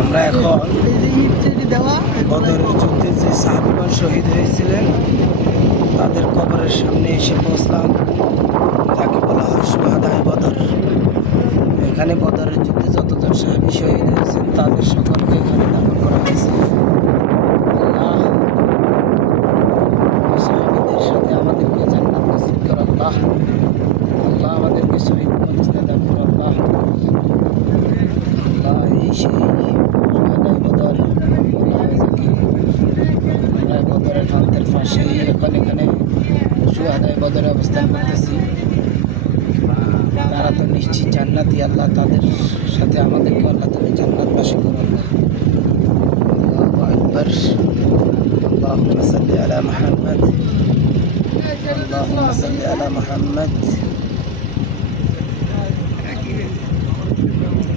আমরা এখন বদরের যুদ্ধে যে সাহাবিগণ শহীদ হয়েছিলেন, তাদের কবরের সামনে এসে পৌঁছলাম। যাকে বলা হয় সুহাদায় বদর। এখানে বদরের যুদ্ধে যতজন সাহাবি শহীদ হয়েছেন, তাদের সকলকে এখানে দাফন করা হয়েছে। সাহাবিদের সাথে আমাদেরকে জান্নাত নসিব কর আল্লাহ আল্লাহ আমাদেরকে শহীদ মর্যাদা দান কর আল্লাহ আল্লাহ এই সেই সুহাদায় বদর বলা হয় যাকে আমরা বদরের খান্তের পাশেই এখন এখানে সুহাদায় বদরে অবস্থান করতেছি তারা তো নিশ্চিত জান্নাতি আল্লাহ তাদের সাথে আমাদেরকে আল্লাহ তুমি জান্নাতবাসী করো আল্লাহ আল্লাহু আকবার اللهم صل على محمد اللهم صل على محمد